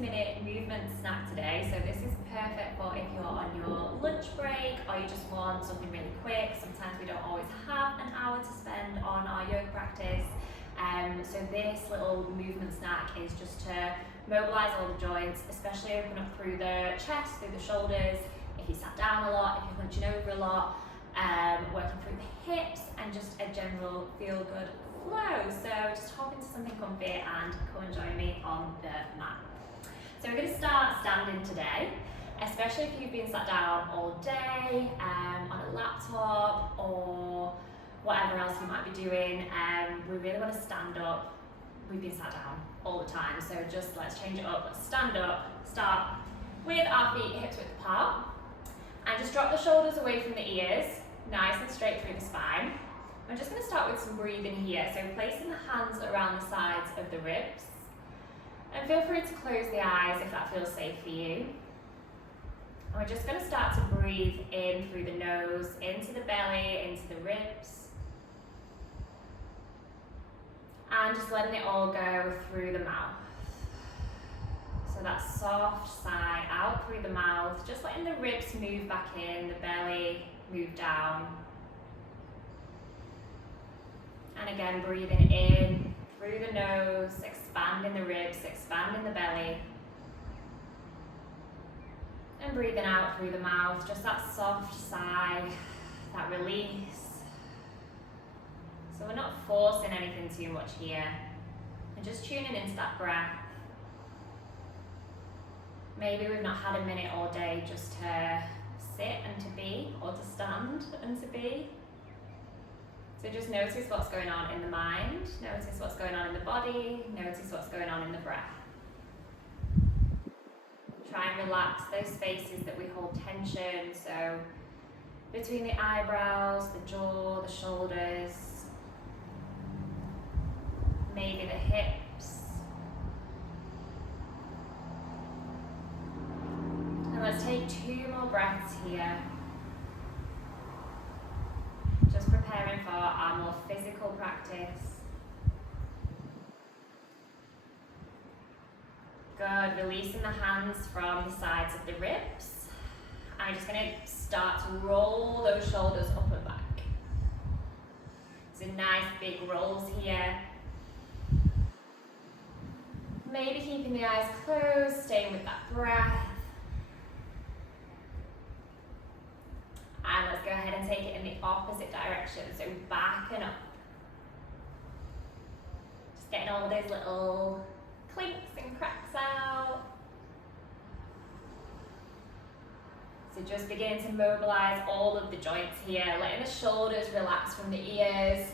20-minute movement snack today, so this is perfect for if you're on your lunch break or you just want something really quick. Sometimes we don't always have an hour to spend on our yoga practice, so this little movement snack is just to mobilise all the joints, especially open up through the chest, through the shoulders, if you sat down a lot, if you're hunching over a lot, working through the hips and just a general feel-good flow. So just hop into something comfy and come and join me on the mat. So we're going to start standing today, especially if you've been sat down all day on a laptop or whatever else you might be doing. We really want to stand up. We've been sat down all the time, so just let's change it up. Let's stand up, start with our feet hips width apart, and just drop the shoulders away from the ears, nice and straight through the spine. I'm just going to start with some breathing here, so placing the hands around the sides of the ribs, and feel free to close the eyes if that feels safe for you. And we're just going to start to breathe in through the nose, into the belly, into the ribs, and just letting it all go through the mouth. So that soft sigh out through the mouth, just letting the ribs move back in, the belly move down. And again, breathing in through the nose, expanding the ribs, expanding the belly. And breathing out through the mouth, just that soft sigh, that release. So we're not forcing anything too much here. We're just tuning into that breath. Maybe we've not had a minute all day just to sit and to be, or to stand and to be. So just notice what's going on in the mind, notice what's going on in the body, notice what's going on in the breath. Try and relax those spaces that we hold tension, so between the eyebrows, the jaw, the shoulders, maybe the hips. And let's take 2 more breaths here. Just preparing for our more physical practice. Good, releasing the hands from the sides of the ribs. I'm just going to start to roll those shoulders up and back. So nice big rolls here. Maybe keeping the eyes closed, staying with that breath. And let's go ahead and take it in the opposite direction, so back and up. Just getting all those little clinks and cracks out. So just beginning to mobilize all of the joints here, letting the shoulders relax from the ears,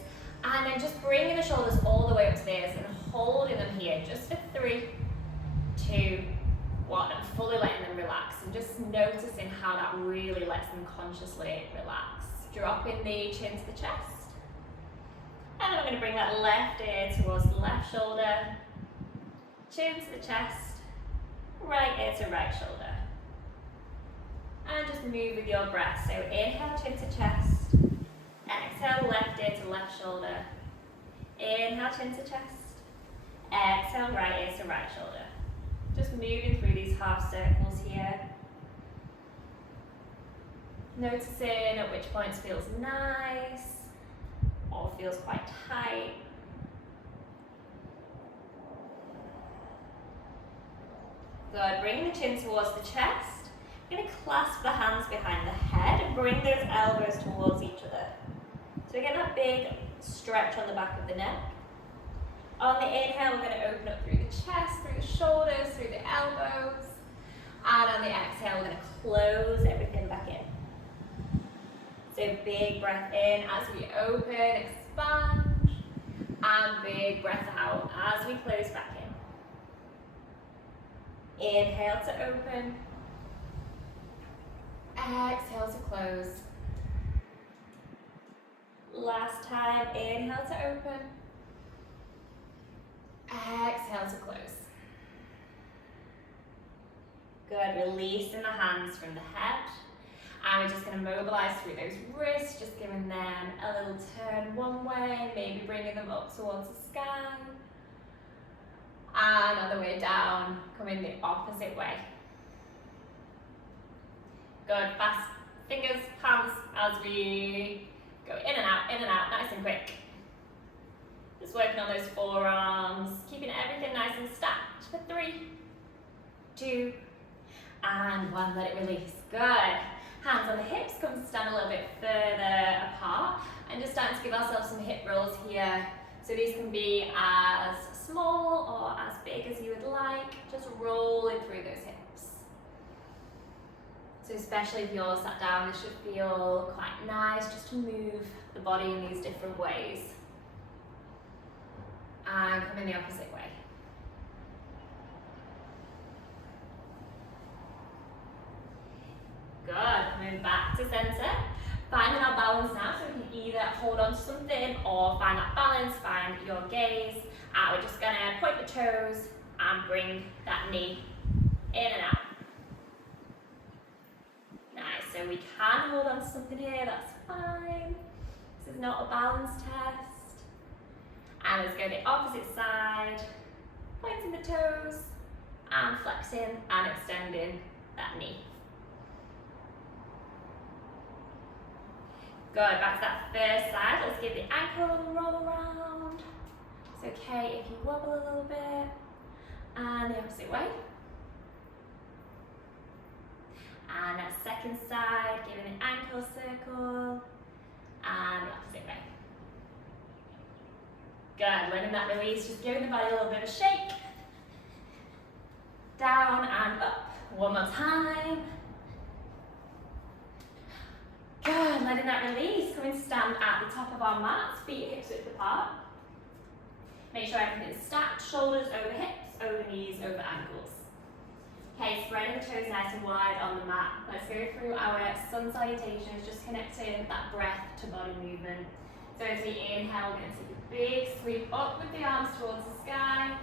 and then just bringing the shoulders all the way up to the ears and holding them here just for 3, 2, 1, and fully letting them relax, and just noticing how that really lets them consciously relax. Dropping the chin to the chest, and then I'm going to bring that left ear towards the left shoulder, chin to the chest, right ear to right shoulder, and just move with your breath. So inhale, chin to chest, exhale, left ear to left shoulder, inhale, chin to chest, exhale, right ear to right shoulder. Just moving through these half circles here. Noticing at which points feels nice or feels quite tight. Good, bring the chin towards the chest. You're going to clasp the hands behind the head and bring those elbows towards each other. So again, that big stretch on the back of the neck. On the inhale, we're going to open up through the chest, through the shoulders, through the elbows. And on the exhale, we're going to close everything back in. So big breath in as we open, expand. And big breath out as we close back in. Inhale to open. Exhale to close. Last time, inhale to open. Exhale to close. Good, releasing the hands from the head. And we're just going to mobilize through those wrists, just giving them a little turn one way, maybe bringing them up towards the sky. And on the way down, coming the opposite way. Good, fast fingers, hands as we go in and out, nice and quick. Just working on those forearms, keeping everything nice and stacked for 3, 2, and 1, let it release. Good. Hands on the hips, come stand a little bit further apart, and just starting to give ourselves some hip rolls here. So these can be as small or as big as you would like, just rolling through those hips. So especially if you're sat down, this should feel quite nice just to move the body in these different ways. And come in the opposite way. Good, coming back to center. Finding our balance now, so we can either hold on to something or find that balance, find your gaze. And we're just gonna point the toes and bring that knee in and out. Nice, so we can hold on to something here, that's fine. This is not a balance test. And let's go the opposite side, pointing the toes and flexing and extending that knee. Good, back to that first side. Let's give the ankle a roll around. It's okay if you wobble a little bit. And the opposite way. And that second side, giving the ankle a circle. And the opposite way. Good, letting that release, just giving the body a little bit of a shake. Down and up. One more time. Good, letting that release. Come and stand at the top of our mats, feet hips width apart. Make sure everything's stacked, shoulders over hips, over knees, over ankles. Okay, spreading the toes nice and wide on the mat. Let's go through our sun salutations, just connecting that breath to body movement. So as we inhale, we're going to take a big sweep up with the arms towards the sky.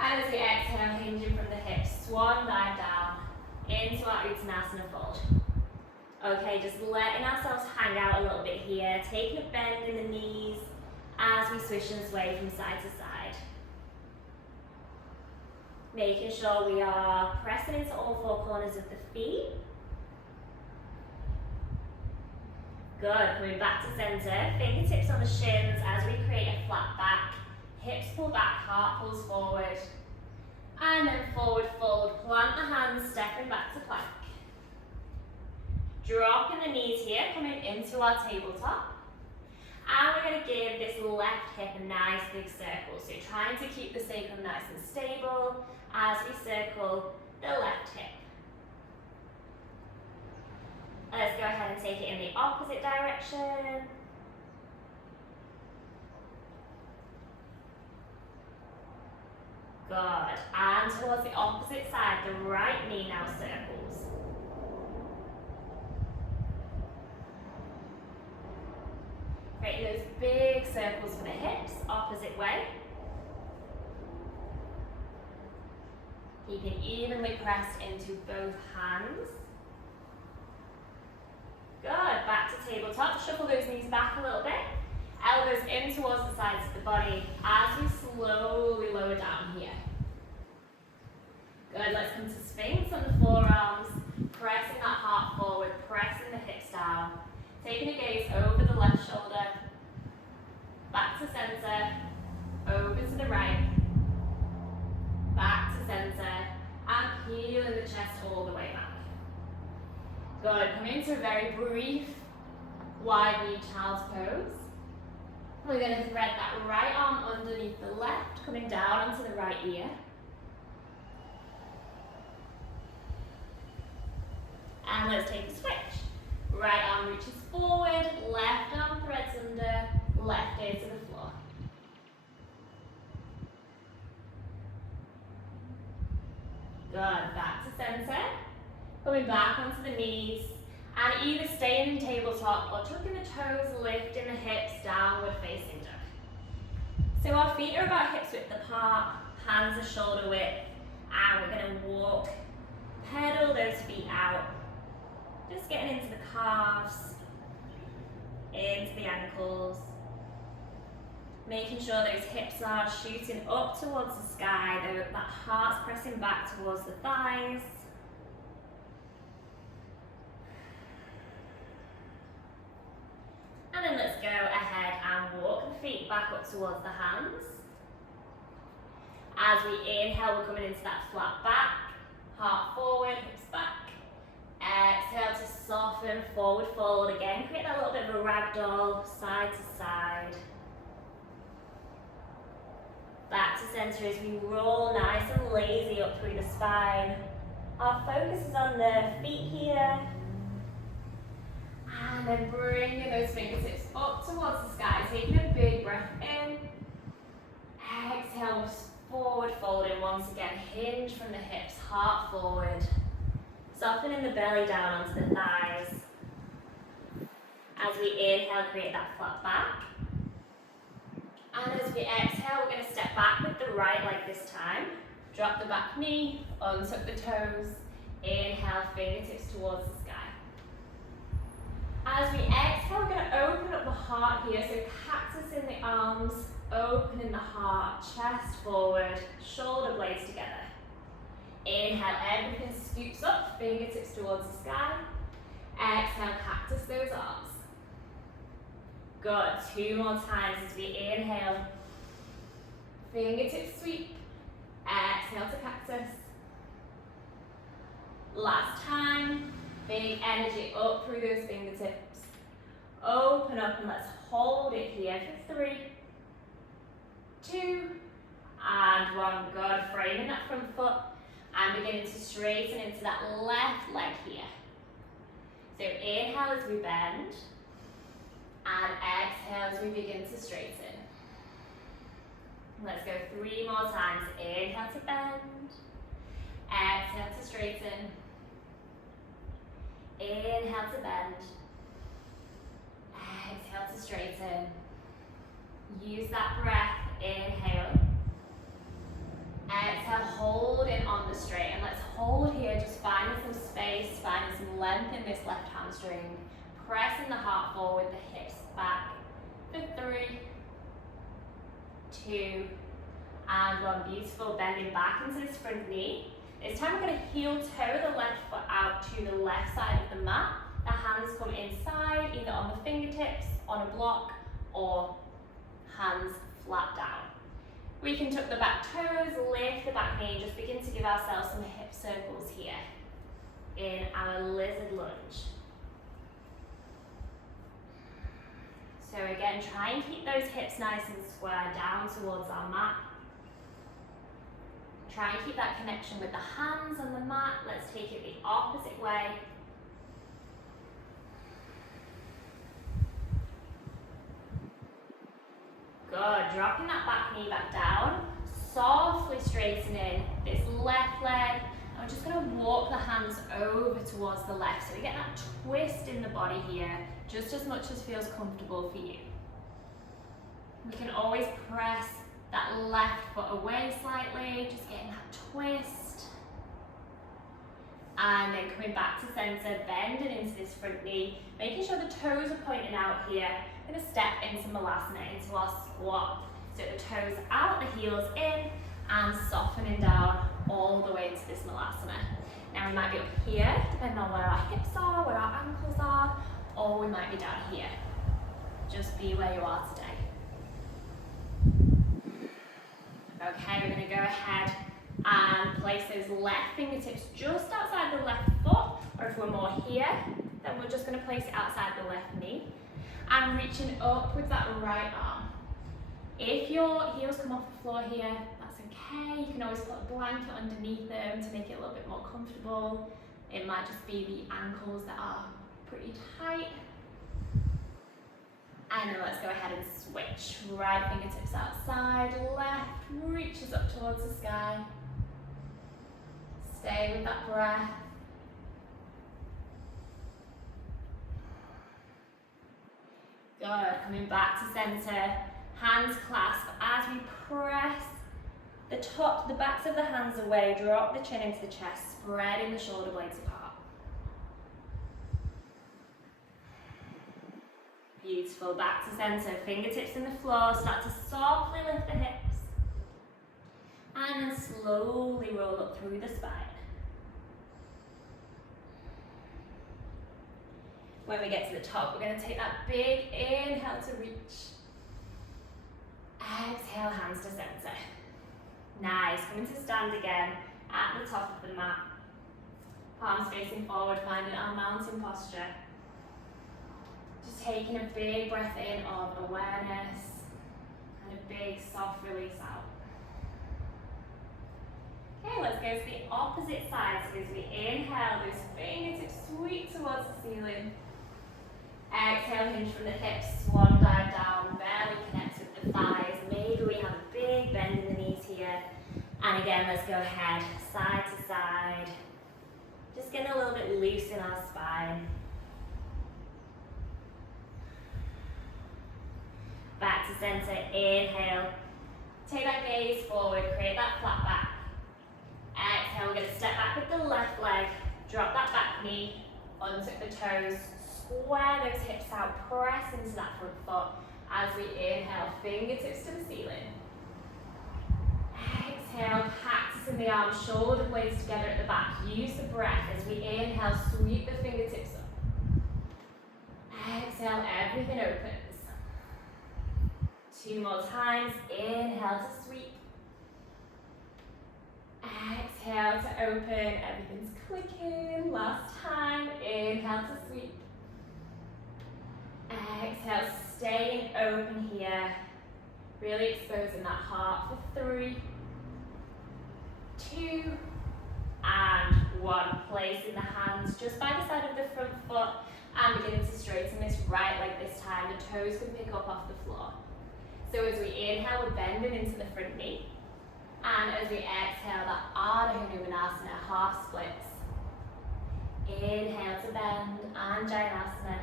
And as we exhale, hinging from the hips, swan dive down into our Uttanasana fold. Okay, just letting ourselves hang out a little bit here, taking a bend in the knees as we swish and sway from side to side. Making sure we are pressing into all 4 corners of the feet. Good, coming back to center, fingertips on the shins as we create a flat back. Hips pull back, heart pulls forward. And then forward fold, plant the hands, stepping back to plank. Dropping the knees here, coming into our tabletop. And we're going to give this left hip a nice big circle. So you're trying to keep the sacrum nice and stable as we circle the left hip. Let's go ahead and take it in the opposite direction. Good. And towards the opposite side, the right knee now circles. Creating those big circles for the hips, opposite way. Keeping evenly pressed into both hands. Good, back to tabletop. Shuffle those knees back a little bit. Elbows in towards the sides of the body as we slowly lower down here. Good, let's come to Sphinx on the forearms. Pressing that heart forward, pressing the hips down. Taking a gaze over the left shoulder, back to center, over to the right, back to center, and peeling the chest all the way back. Good, come into a very brief, wide knee child's pose. We're going to thread that right arm underneath the left, coming down onto the right ear. And let's take a switch. Right arm reaches forward, left arm threads under, left ear to the floor. Good, back to center. Coming back onto the knees, and either staying in tabletop or tucking the toes, lifting the hips, downward facing dog. So our feet are about hips width apart, hands are shoulder width, and we're going to walk, pedal those feet out. Just getting into the calves, into the ankles. Making sure those hips are shooting up towards the sky, that heart's pressing back towards the thighs. And then let's go ahead and walk the feet back up towards the hands. As we inhale, we're coming into that flat back, heart forward, hips back. Exhale to soften, forward fold again. Create that little bit of a ragdoll, side to side. Back to center as we roll nice and lazy up through the spine. Our focus is on the feet here. And then bringing those fingertips up towards the sky. Taking a big breath in. Exhale, forward folding once again. Hinge from the hips, heart forward. Softening the belly down onto the thighs. As we inhale, create that flat back. And as we exhale, we're going to step back with the right leg this time. Drop the back knee, untuck the toes. Inhale, fingertips towards the sky. As we exhale, we're going to open up the heart here. So cactus in the arms, opening the heart, chest forward, shoulder blades together. Inhale, everything scoops up, fingertips towards the sky. Exhale, cactus those arms. Good, 2 more times as we inhale. Fingertips sweep. Exhale to cactus. Last time, big energy up through those fingertips. Open up and let's hold it here for 3, 2, and 1. Good, framing that front foot. And beginning to straighten into that left leg here. So inhale as we bend. And exhale as we begin to straighten. Let's go 3 more times. Inhale to bend. Exhale to straighten. Inhale to bend. Exhale to straighten. Use that breath. Inhale. Exhale, hold in on the straight, and let's hold here, just finding some space, finding some length in this left hamstring, pressing the heart forward, the hips back, for 3, 2, and 1, beautiful, bending back into this front knee. This time we're going to heel toe the left foot out to the left side of the mat, the hands come inside, either on the fingertips, on a block, or hands flat down. We can tuck the back toes, lift the back knee, and just begin to give ourselves some hip circles here in our lizard lunge. So again, try and keep those hips nice and square down towards our mat. Try and keep that connection with the hands on the mat. Let's take it the opposite way. Good, dropping that back knee back down, softly straightening this left leg. And we're just going to walk the hands over towards the left. So we get that twist in the body here, just as much as feels comfortable for you. We can always press that left foot away slightly, just getting that twist. And then coming back to center, bending into this front knee, making sure the toes are pointing out here. We're going to step into Malasana, into our squat. So the toes out, the heels in, and softening down all the way into this Malasana. Now we might be up here, depending on where our hips are, where our ankles are, or we might be down here. Just be where you are today. Okay, we're going to go ahead and place those left fingertips just outside the left foot, or if we're more here, then we're just going to place it outside the left knee. And reaching up with that right arm. If your heels come off the floor here, that's okay. You can always put a blanket underneath them to make it a little bit more comfortable. It might just be the ankles that are pretty tight. And then let's go ahead and switch. Right fingertips outside, left reaches up towards the sky. Stay with that breath. Good, coming back to center, hands clasp as we press the backs of the hands away, drop the chin into the chest, spreading the shoulder blades apart. Beautiful, back to center, fingertips in the floor, start to softly lift the hips. And then slowly roll up through the spine. When we get to the top, we're going to take that big inhale to reach. Exhale, hands to center. Nice, coming to stand again at the top of the mat. Palms facing forward, finding our mountain posture. Just taking a big breath in of awareness and a big soft release out. Okay, let's go to the opposite side. So as we inhale, those fingertips sweep towards the ceiling. Exhale, hinge from the hips, swan dive down, belly connects with the thighs. Maybe we have a big bend in the knees here. And again, let's go ahead, side to side. Just getting a little bit loose in our spine. Back to center, inhale. Take that gaze forward, create that flat back. Exhale, we're going to step back with the left leg. Drop that back knee, untuck the toes. Square those hips out, press into that front foot as we inhale, fingertips to the ceiling. Exhale, cactus in the arms, shoulder blades together at the back. Use the breath as we inhale, sweep the fingertips up. Exhale, everything opens. 2 more times, inhale to sweep. Exhale to open, everything's clicking. Last time, inhale to sweep. Exhale, staying open here. Really exposing that heart for 3, 2, and 1. Placing the hands just by the side of the front foot and beginning to straighten this right leg this time. The toes can pick up off the floor. So as we inhale, we're bending into the front knee. And as we exhale, that Ardha Hanumanasana, half splits. Inhale to bend, Anjaneyasana.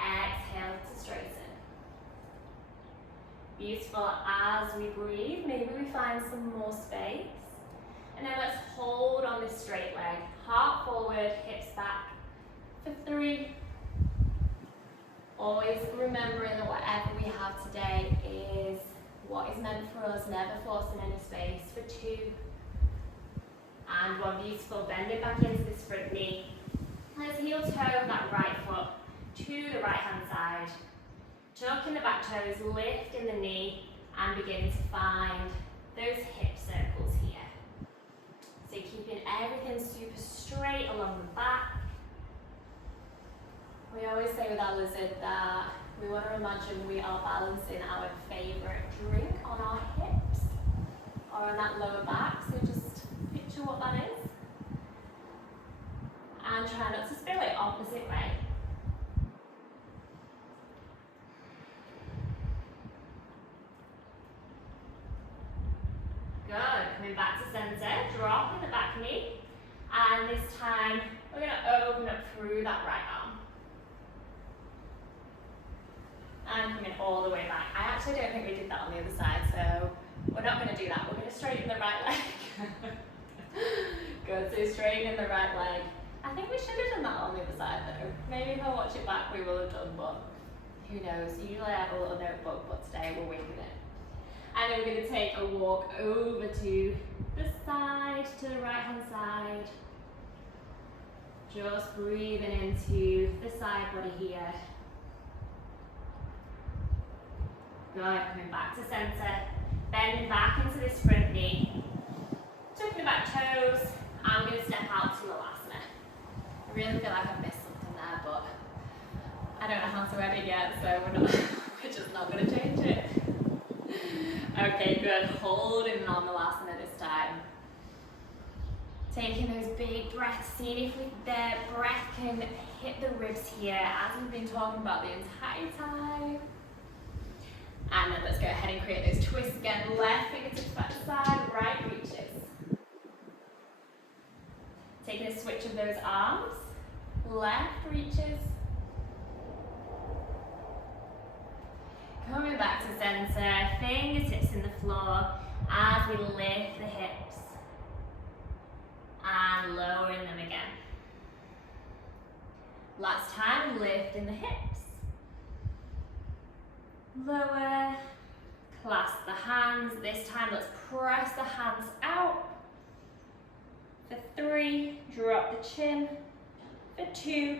Exhale to straighten. Beautiful. As we breathe, maybe we find some more space. And then let's hold on this straight leg. Heart forward, hips back for 3. Always remembering that whatever we have today is what is meant for us, never forcing any space for 2. And 1. Beautiful. Bend it back into this front knee. Let's heel toe that right foot to the right hand side. Tuck in the back toes, lift in the knee, and begin to find those hip circles here. So keeping everything super straight along the back. We always say with our lizard that we want to imagine we are balancing our favourite drink on our hips or on that lower back. So just picture what that is. And try not to spill it opposite way. Good, coming back to center, dropping the back knee, and this time we're going to open up through that right arm. And coming all the way back. I actually don't think we did that on the other side, so we're not going to do that. We're going to straighten the right leg. Good, so straighten the right leg. I think we should have done that on the other side though. Maybe if I watch it back we will have done, but who knows. Usually I have a little notebook, but today we're winging it. And then we're going to take a walk over to the side, to the right hand side. Just breathing into the side body here. Good, coming back to center. Bending back into this front knee. Tucking the back toes. I'm going to step out to Alasana. I really feel like I've missed something there, but I don't know how to edit yet, so we're just not going to change it. Okay, good. Holding on Alasana this time. Taking those big breaths, seeing if the breath can hit the ribs here, as we've been talking about the entire time. And then let's go ahead and create those twists again. Left fingertips back to side, right reaches. Taking a switch of those arms. Left reaches. Coming back to center, fingertips in the floor as we lift the hips. And lowering them again. Last time, lifting the hips. this time, let's press the hands out. For 3, drop the chin. For 2,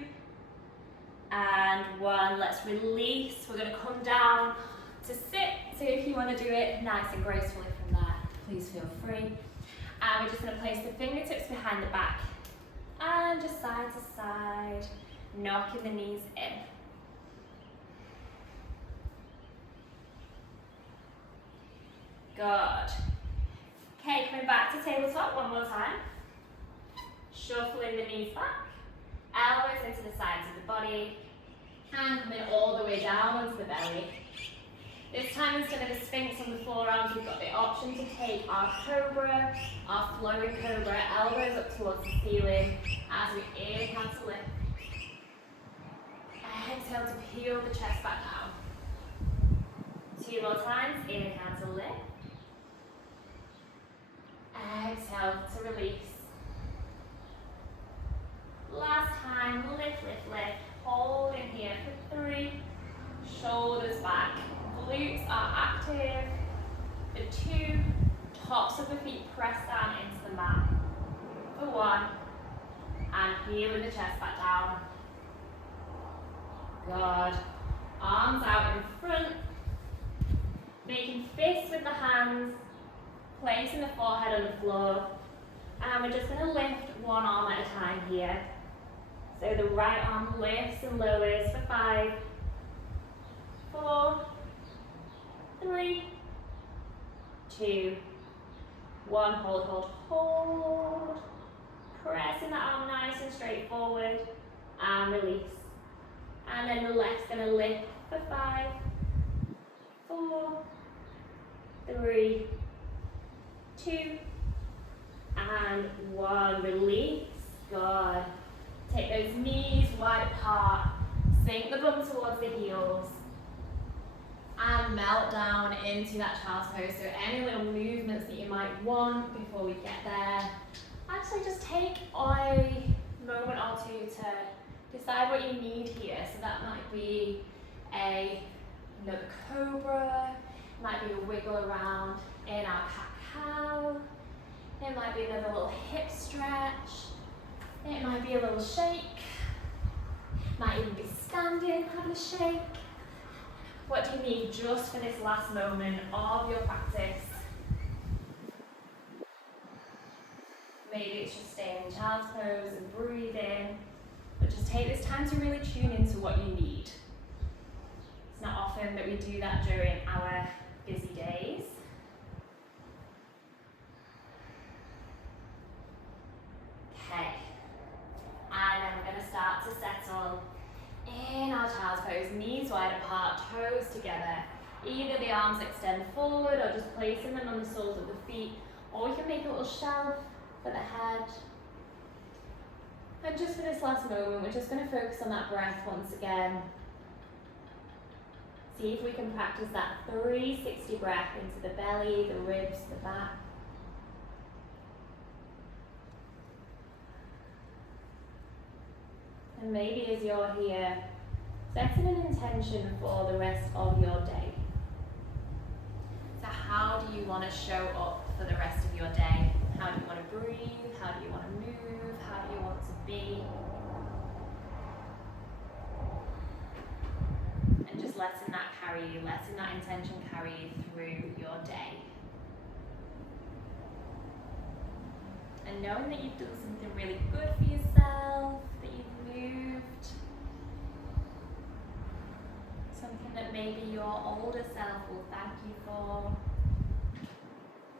and 1, let's release. We're gonna come down to sit. So if you wanna do it nice and gracefully from there, please feel free. And we're just gonna place the fingertips behind the back and just side to side, knocking the knees in. Good. Okay, coming back to tabletop one more time. Shuffling the knees back, elbows into the sides of the body, and coming all the way down onto the belly. This time, instead of a sphinx on the forearms, we've got the option to take our cobra, our flowing cobra, elbows up towards the ceiling as we inhale to lift. Exhale to peel the chest back down. 2 more times, inhale to lift. Exhale to release. Last time, lift, lift, lift. Hold in here for 3. Shoulders back. Glutes are active. For 2. Tops of the feet press down into the mat. For 1. And peeling the chest back down. Good. Arms out in front. Making fists with the hands. Placing the forehead on the floor. And we're just going to lift one arm at a time here. So the right arm lifts and lowers for 5, 4, 3, 2, 1. Hold, hold, hold. Pressing that arm nice and straight forward. And release. And then the left's going to lift for 5, 4, 3, 2, and 1. Release. Good. Take those knees wide apart. Sink the bum towards the heels. And melt down into that child's pose. So any little movements that you might want before we get there. Actually just take a moment or two to decide what you need here. So that might be another cobra. It might be a wiggle around in our cat-cow. It might be another little hip stretch. It might be a little shake. Might even be standing, having a shake. What do you need just for this last moment of your practice? Maybe it's just staying in child's pose and breathing, but just take this time to really tune into what you need. It's not often that we do that during our busy days. Okay. And then we're going to start to settle in our child's pose, knees wide apart, toes together. Either the arms extend forward or just placing them on the soles of the feet, or we can make a little shelf for the head. And just for this last moment, we're just going to focus on that breath once again. See if we can practice that 360 breath into the belly, the ribs, the back. And maybe as you're here, setting an intention for the rest of your day. So how do you want to show up for the rest of your day? How do you want to breathe? How do you want to move? How do you want to be? And just letting that carry you, letting that intention carry you through your day. And knowing that you've done something really good for yourself, that you've moved, something that maybe your older self will thank you for.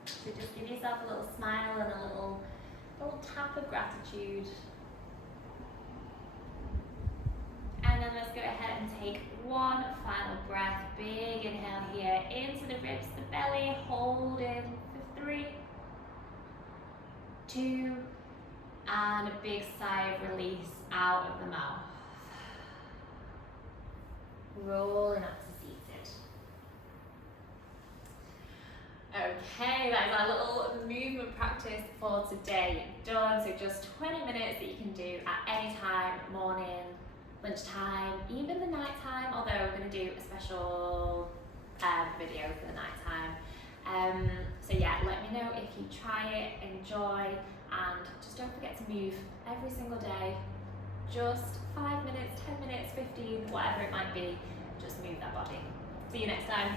So just give yourself a little smile and a little tap of gratitude. And then let's go ahead and take one final breath. Big inhale here into the ribs, the belly, hold in for 3, 2, and a big sigh of release out of the mouth. Rolling up to seated. Okay, that is our little movement practice for today done. So just 20 minutes that you can do at any time, morning, lunchtime, even the night time, although we're going to do a special video for the night time. So yeah, let me know if you try it, enjoy, and just don't forget to move every single day. Just 5 minutes, 10 minutes, 15, whatever it might be, just move that body. See you next time.